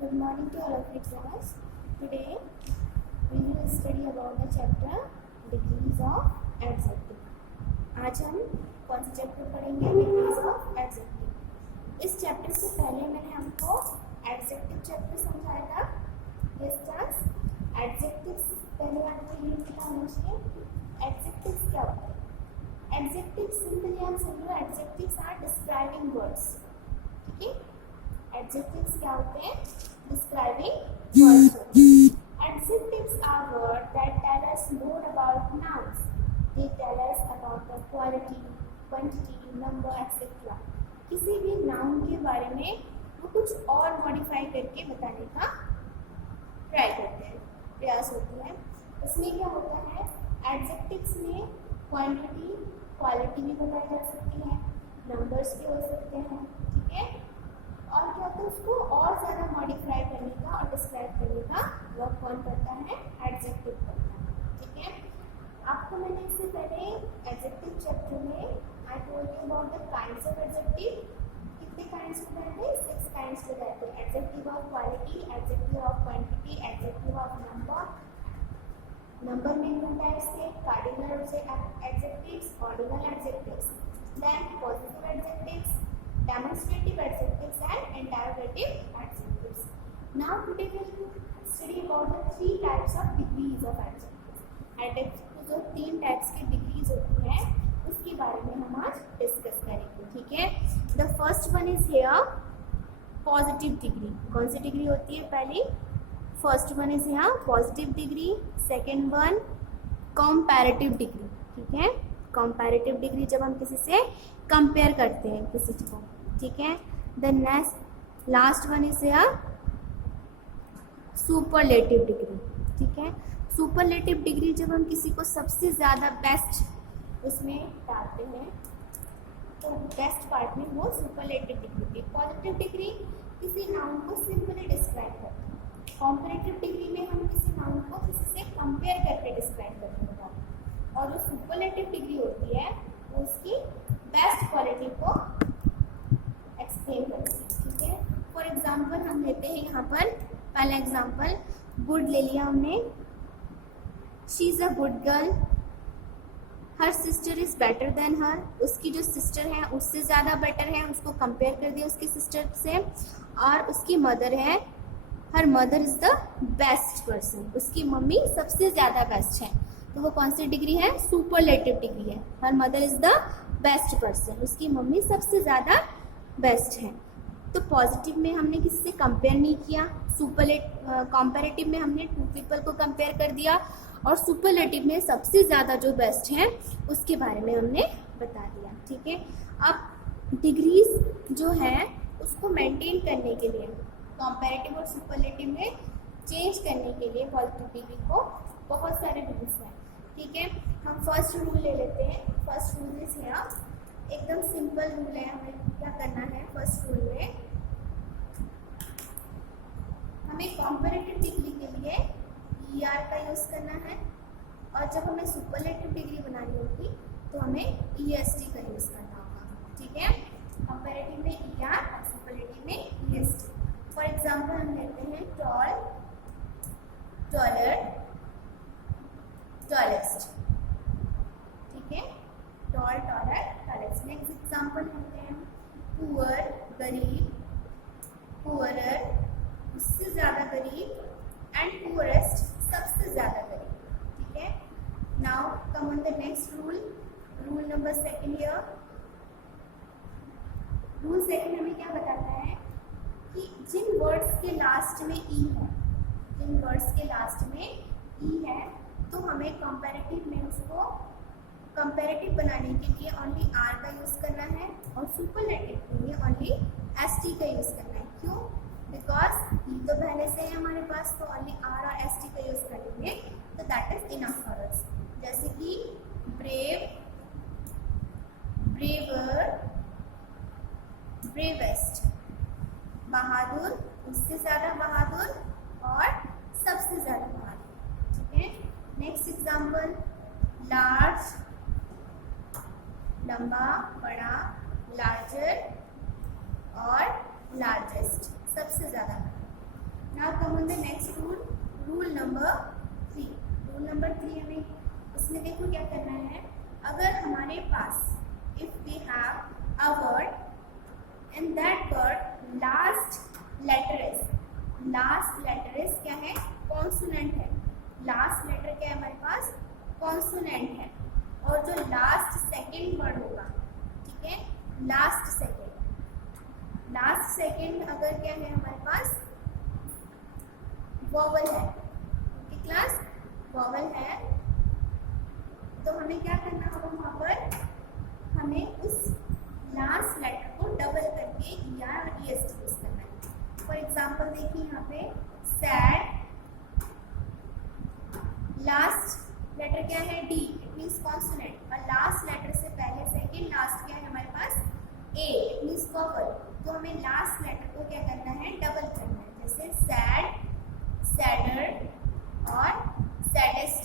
Good morning to all of you class. Today we will study about the chapter degrees of adjective. आज हम कौन सा chapter पढ़ेंगे? Degrees of adjective. इस chapter से पहले मैंने हमको एडजेक्टिव चैप्टर समझाया था। यस क्लास, एडजेक्टिव्स पहले बार क्लियर किया मुझे। एडजेक्टिव्स क्या होता है? एडजेक्टिव सिंपली हम समझो, एडजेक्टिव्स आर डिस्क्राइबिंग वर्ड्स। ठीक है, एडजेक्टिव्स क्या होते हैं? डिस्क्राइबिंग वर्ड्स होते हैं। Adjectives are word that tell us more about nouns. They tell us about the quality, quantity, number etcetera. किसी भी नाउन के बारे में वो कुछ और मॉडिफाई करके बताने का ट्राई करते हैं, प्रयास होती है। इसमें क्या होता है, एडजेक्टिव्स में क्वांटिटी, क्वालिटी भी बताई जा सकती है, नंबर्स भी हो सकते हैं। ठीक है, और क्या होता है, उसको और ज़्यादा मॉडिफाई करने का और डिस्क्राइब करने का वर्क कौन करता है? एडजेक्टिव करता है। ठीक है, आपको मैंने इससे पहले एडजेक्टिव चैप्टर में I told you about the kinds of adjective. कितने काइंड्स बताए थे? 6 काइंड्स बताए थे। Adjective of quality, adjective of quantity, adjective of number. Number में 2 टाइप्स थे, cardinal adjectives, ordinal adjectives. Then positive adjectives, demonstrative adjectives and interrogative adjectives. Now today we will study about the 3 types of degrees of adjectives. Adjectives जो 3 types की degrees होती हैं उसके बारे में हम आज डिस्कस करेंगे। ठीक है, the first one is here positive degree. कौन सी डिग्री होती है? पहली first one is here positive degree. Second one comparative degree. ठीक है, कंपैरेटिव डिग्री जब हम किसी से कंपेयर करते हैं किसी को। ठीक है, the next last one is यार सुपरलेटिव डिग्री। ठीक है, सुपरलेटिव डिग्री जब हम किसी को सबसे ज़्यादा बेस्ट उसमें डालते हैं तो बेस्ट पार्ट में वो सुपरलेटिव डिग्री थी। पॉजिटिव डिग्री किसी नाउन को सिंपली डिस्क्राइब करते हैं। कॉम्परेटिव डिग्री में हम किसी नाउन को किसी से कंपेयर करके डिस्क्राइब करते हैं, और जो सुपरलेटिव डिग्री होती है वो उसकी बेस्ट क्वालिटी को एक्सप्लेन करती है। ठीक है, फॉर एग्जांपल हम लेते हैं यहाँ पर पहला एग्जांपल, गुड ले लिया हमने। She is a good girl, her sister is better than her. उसकी जो सिस्टर है उससे ज़्यादा बेटर है, उसको कंपेयर कर दिया उसकी सिस्टर से। और उसकी मदर है, her mother is the best person, उसकी मम्मी सबसे ज़्यादा बेस्ट है। तो वो कौन सी डिग्री है? सुपरलेटिव डिग्री है। Her mother is the best person, उसकी मम्मी सबसे ज़्यादा बेस्ट है। तो पॉजिटिव में हमने किसी से कंपेयर नहीं किया, कंपैरेटिव में हमने 2 पीपल को कंपेयर कर दिया, और सुपरलेटिव में सबसे ज़्यादा जो बेस्ट है उसके बारे में हमने बता दिया। ठीक है, अब डिग्रीज जो है उसको मेंटेन करने के लिए, कंपैरेटिव और सुपरलेटिव में चेंज करने के लिए पॉजिटिव डिग्री को बहुत सारे रूल्स हैं। ठीक है, हम फर्स्ट रूल ले लेते हैं। फर्स्ट रूल इज हियर, एकदम सिंपल रूल है। हमें क्या करना है? फर्स्ट रूल में हमें कंपैरेटिव डिग्री के लिए ER का यूज़ करना है, और जब हमें सुपरलेटिव डिग्री बनानी होगी तो हमें EST का यूज़ करना होगा। ठीक है, कंपैरेटिव में ER और सुपरलेटिव में EST। फॉर एग्जाम्पल हम लेते हैं टॉल, टॉलर, टॉलेस्ट। ठीक है, tall, taller, tallest. Next example लेते हैं पुअर, गरीब, पुअरर, उससे ज़्यादा गरीब, एंड पुअरेस्ट, सबसे ज़्यादा गरीब। ठीक है, now come on the next rule, rule number second here. Rule second हमें क्या बताता है कि जिन वर्ड्स के लास्ट में ई है, जिन वर्ड्स के लास्ट में ई है, तो हमें कंपैरेटिव में उसको कंपैरेटिव बनाने के लिए ओनली R का यूज़ करना है, और सुपरलेटिव के लिए ओनली ST का यूज़ करना है। क्यों? बिकॉज ई तो पहले से है हमारे पास, तो ओनली R और ST का यूज़ करेंगे तो that is enough for us. जैसे कि ब्रेव, ब्रेवर, ब्रेवेस्ट, बहादुर, उससे ज़्यादा बहादुर, और सबसे ज़्यादा बहादुर। ठीक है, नेक्स्ट एग्जाम्पल लार्ज, लंबा, बड़ा, लार्जर, और लार्जेस्ट, सबसे ज़्यादा। नंबर 3। रूल नंबर 3 हमें इसमें देखो क्या करना है। अगर हमारे पास if we have a word and that word last letter is क्या है, कॉन्सोनेंट है। लास्ट लेटर क्या है हमारे पास, कॉन्सोनेंट है। और जो लास्ट सेकंड वर्ड होगा, ठीक है, लास्ट सेकंड अगर क्या है हमारे पास वॉवल है, ओके क्लास, वॉवल है, तो हमें क्या करना होगा, वहाँ पर हमें उस लास्ट लेटर को डबल करके ER और EST यूज करना है। फॉर एग्जाम्पल देखिए यहाँ पे सैड, लास्ट लेटर क्या है D, इट मीन्स कॉन्सोनेंट, और लास्ट लेटर से पहले सेकेंड लास्ट क्या है हमारे पास A, इट मीन्स वॉवल। तो हमें लास्ट लेटर को क्या करना है, डबल करना है। जैसे सैड, सैडर और सैडेस्ट,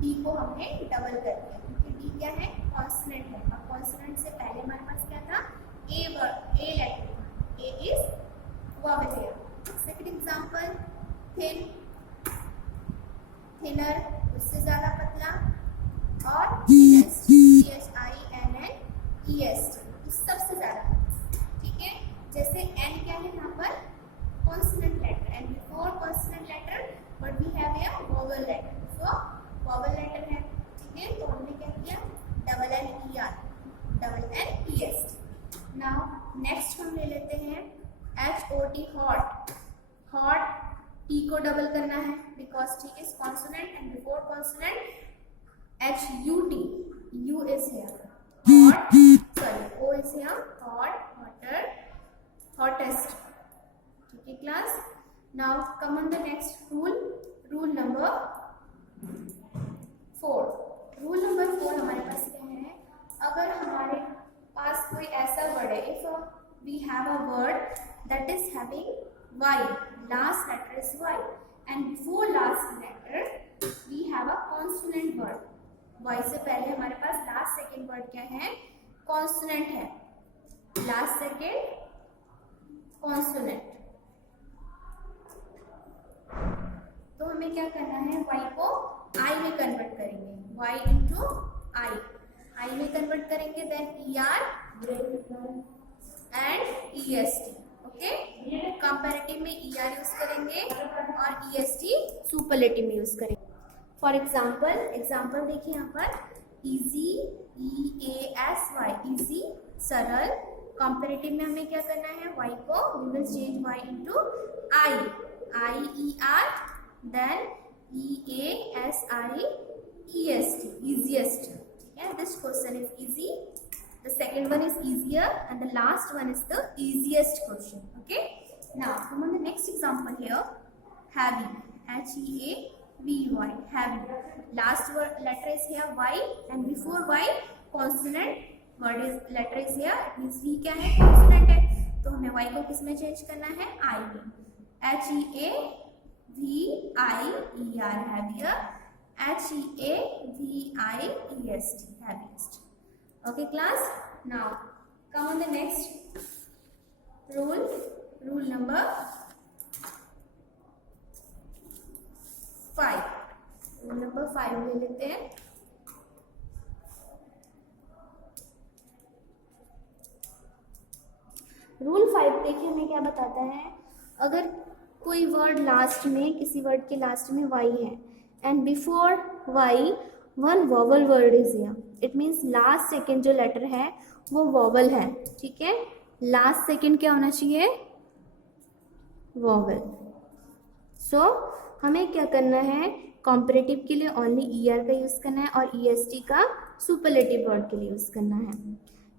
D को हमने डबल कर दिया क्योंकि D क्या है, कॉन्सोनेंट है। और कॉन्सोनेंट से पहले हमारे पास क्या था, A लेटर था, A इज वॉवल है। सेकंड एग्जांपल थिन, थिनर, उससे ज्यादा पतला, और THINNEST, सबसे ज्यादा, ठीक है। जैसे N क्या है यहाँ पर, consonant letter, and before consonant letter what we have here, vowel letter, so vowel letter है, ठीक है। तो हमने क्या किया, double N EST। Now next हम ले लेते हैं HOT, हॉट, T को डबल करना है because T is consonant and before consonant HUT, U is here, hot, sorry, O is here, hot, hotter, hottest, ठीक है class. Now come on the next rule, rule number 4। Rule number 4 हमारे पास क्या है, अगर हमारे पास कोई ऐसा वर्ड है, if we have a word that is having Y, last letter is Y, and before last letter we have a consonant word. Y से पहले हमारे पास लास्ट सेकेंड वर्ड क्या है, कॉन्सोनेंट है, लास्ट सेकेंड कॉन्सोनेंट। तो हमें क्या करना है, Y को I में कन्वर्ट करेंगे, Y into I में कन्वर्ट करेंगे, then ER and EST, okay. Comparative में ER यूज करेंगे और EST सुपरलेटिव में यूज करेंगे। फॉर एग्जाम्पल देखिए यहाँ पर इजी, EASY, इजी, सरल। कंपैरेटिव में हमें क्या करना है, Y को we will change Y into IER, then EASI, EST, easiest, ठीक है। This question is easy, the second one is easier and the last one is the easiest question, okay. Now come on the next example here, heavy, HEAVY, heavy, last word letter is here Y and before Y consonant word is letter is here, it means V क्या है, consonant है, तो हमें Y को किस में change करना है, I में, HEAVIER, heavier, HEAVIEST, heaviest, okay class. Now come on the next rule, rule number 5। Rule number 5 ले लेते हैं। रूल 5 देखिए हमें क्या बताता है, अगर कोई वर्ड लास्ट में, किसी वर्ड के लास्ट में Y है and before Y one vowel word is here, it means last second जो लेटर है वो वॉवल है, ठीक है। लास्ट सेकेंड क्या होना चाहिए, वॉवल। सो हमें क्या करना है, कॉम्परेटिव के लिए ओनली ER का यूज करना है और EST का सुपरलेटिव वर्ड के लिए यूज करना है।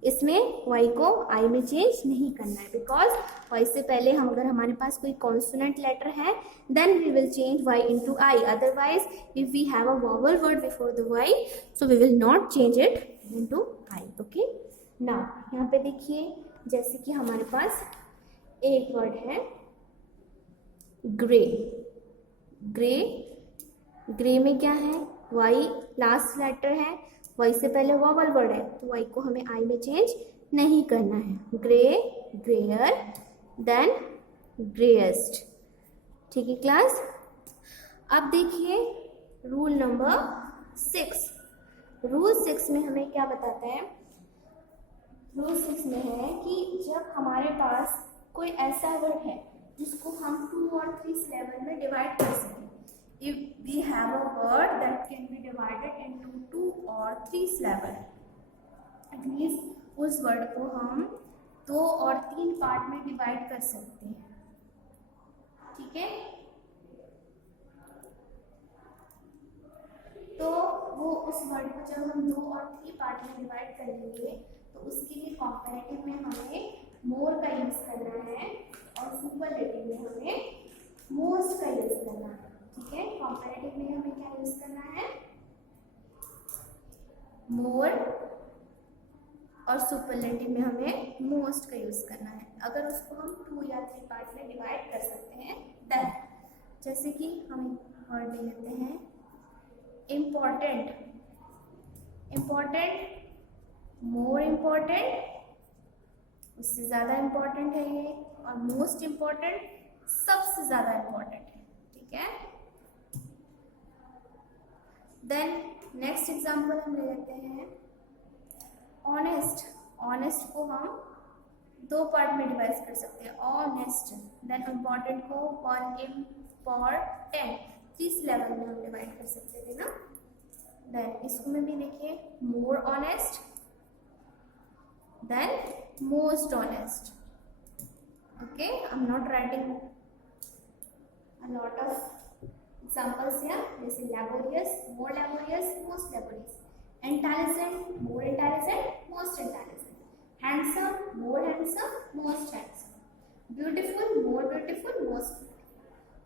इसमें Y को I में चेंज नहीं करना है बिकॉज Y से पहले हम अगर हमारे पास कोई कॉन्सोनेंट लेटर है then we will change Y into I, otherwise if we have a vowel word before the Y so we will not change it into I, okay. नाउ यहाँ पे देखिए जैसे कि हमारे पास एक वर्ड है ग्रे, ग्रे, ग्रे में क्या है, Y लास्ट लेटर है, Y से पहले वॉवल वर्ड है तो Y को हमें I में चेंज नहीं करना है। ग्रे, ग्रेयर, देन ग्रेएस्ट, ठीक है क्लास। अब देखिए रूल नंबर 6। रूल 6 में हमें क्या बताता है? रूल 6 में है कि जब हमारे पास कोई ऐसा वर्ड है जिसको हम 2 और 3 सिलेबल में डिवाइड कर सकें, if we have a word that can be divided into 2 or 3 syllable, it means उस वर्ड को हम 2 और 3 पार्ट में डिवाइड कर सकते हैं। ठीक है, तो वो उस वर्ड को जब हम 2 और 3 पार्ट में डिवाइड कर लेंगे तो उसके लिए कॉम्पैरेटिव में हमें मोर का यूज करना है और सुपरलेटिव में हमें मोस्ट का यूज करना है। ठीक है, कॉम्पैरेटिव में हमें क्या यूज करना है? मोर, और सुपरलेटिव में हमें मोस्ट का यूज करना है। अगर उसको हम 2 या 3 पार्ट में डिवाइड कर सकते हैं देन, जैसे कि हम वर्ड ले लेते हैं इम्पोर्टेंट, इम्पोर्टेंट, मोर इम्पोर्टेंट, उससे ज़्यादा इम्पोर्टेंट है ये, और मोस्ट इम्पोर्टेंट, सबसे ज़्यादा इम्पोर्टेंट है। ठीक है, देन नेक्स्ट एग्जाम्पल हम ले लेते हैं ऑनेस्ट। ऑनेस्ट को हम 2 पार्ट में डिवाइड कर सकते हैं, ऑनेस्ट। देन इम्पोर्टेंट को इम्पोर्टेंट 3 लेवल में हम डिवाइड कर सकते थे ना। देन इसको में भी देखिए more honest, then most honest. Okay, I am not writing a lot of examples here. This is laborious, more laborious, most laborious. Intelligent, more intelligent, most intelligent. Handsome, more handsome, most handsome. Beautiful, more beautiful, most beautiful.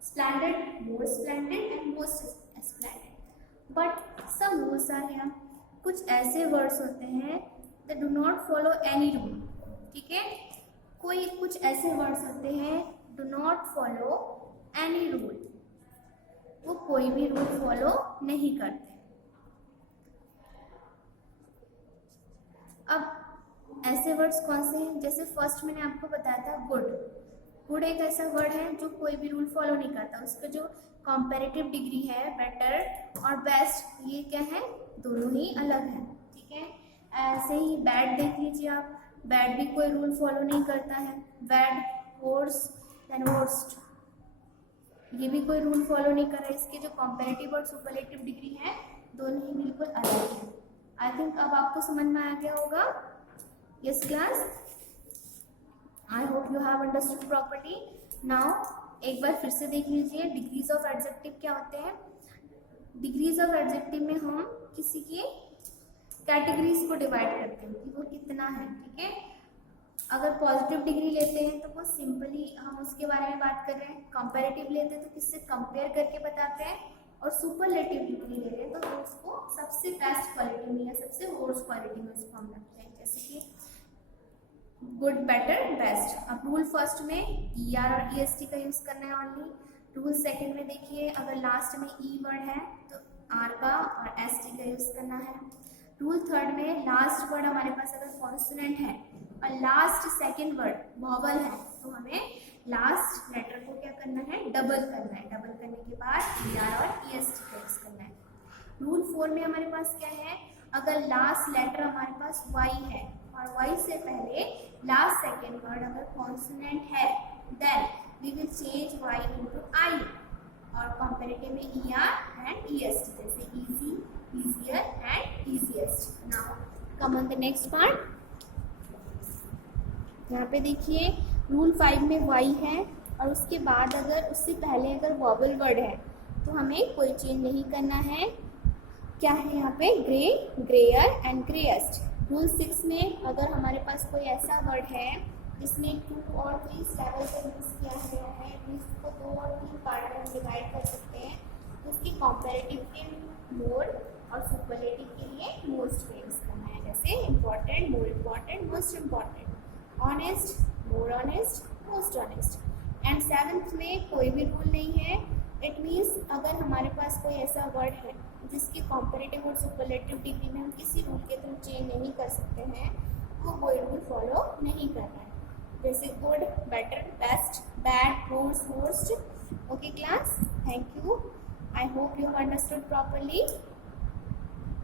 Splendid, more splendid, and most splendid. But some rules are here. कुछ ऐसे words होते हैं that do not follow any rule. ठीक है, कोई कुछ ऐसे words होते हैं do not follow any rule, वो कोई भी रूल फॉलो नहीं करते। अब ऐसे वर्ड्स कौन से हैं? जैसे फर्स्ट मैंने आपको बताया था गुड। गुड एक ऐसा वर्ड है जो कोई भी रूल फॉलो नहीं करता। उसका जो कंपैरेटिव डिग्री है बेटर और बेस्ट, ये क्या है? दोनों ही अलग हैं। ठीक है, ऐसे ही बैड देख लीजिए आप, बैड भी कोई रूल फॉलो नहीं करता है। बैड, वर्स, देन वर्स्ट, ये भी कोई रूल फॉलो नहीं कर रहा है। इसके जो कंपैरेटिव और सुपरलेटिव डिग्री है दोनों ही बिल्कुल अलग है। आई थिंक अब आपको समझ में आ गया होगा। Yes class, I hope you have understood property. Now एक बार फिर से देख लीजिए डिग्रीज ऑफ एडजेक्टिव क्या होते हैं। डिग्रीज ऑफ एडजेक्टिव में हम किसी की कैटेगरीज को डिवाइड करते हैं कि वो कितना है। ठीक है, अगर पॉजिटिव डिग्री लेते हैं तो वो सिंपली हम उसके बारे में बात कर रहे हैं। कंपैरेटिव लेते हैं तो किससे कंपेयर करके बताते हैं, और सुपरलेटिव डिग्री ले रहे हैं तो वो उसको सबसे बेस्ट क्वालिटी में या सबसे वर्स्ट क्वालिटी में उसको हम रखते हैं। जैसे कि गुड, बेटर, बेस्ट। अब रूल फर्स्ट में ER और EST का यूज करना है ओनली। रूल सेकंड में देखिए अगर लास्ट में E वर्ड है तो R का और ST का यूज करना है। रूल थर्ड में लास्ट वर्ड हमारे पास अगर कॉन्सोनेंट है और लास्ट सेकंड वर्ड वॉवल है तो हमें लास्ट लेटर को क्या करना है? डबल करना है। डबल करने के बाद ER और EST का यूज करना है। रूल 4 में हमारे पास क्या है? अगर लास्ट लेटर हमारे पास Y है और Y से पहले लास्ट सेकंड वर्ड अगर कॉन्सोनेंट है then we will change Y into I, और कंपैरेटिव में ER एंड EST, जैसे easy, easier and easiest. Now come on the next part. यहाँ पे देखिए रूल 5 में Y है और उसके बाद अगर उससे पहले अगर वॉवल वर्ड है तो हमें कोई चेंज नहीं करना है। क्या है यहाँ पे? Grey, greyer and greyest. Rule 6 में अगर हमारे पास कोई ऐसा वर्ड है जिसमें 2 और 3 सिलेबल का यूज़ किया गया है, इसको 2 और 3 पार्ट में डिवाइड कर सकते हैं, तो उसकी कंपैरेटिव के मोर और सुपरलेटिव के लिए मोस्ट का यूज़ करना है। जैसे important, more important, most important, honest, more honest, most honest. And 7th में कोई भी रूल नहीं है। इट मीन्स अगर हमारे पास कोई ऐसा वर्ड है जिसकी कंपैरेटिव और सुपरलेटिव डिग्री में हम किसी रूल के थ्रू चेंज नहीं कर सकते हैं, वो कोई रूल फॉलो नहीं कर रहा है। जैसे good, better, best, bad, worst, worst. Okay class, thank you. I hope you have understood properly.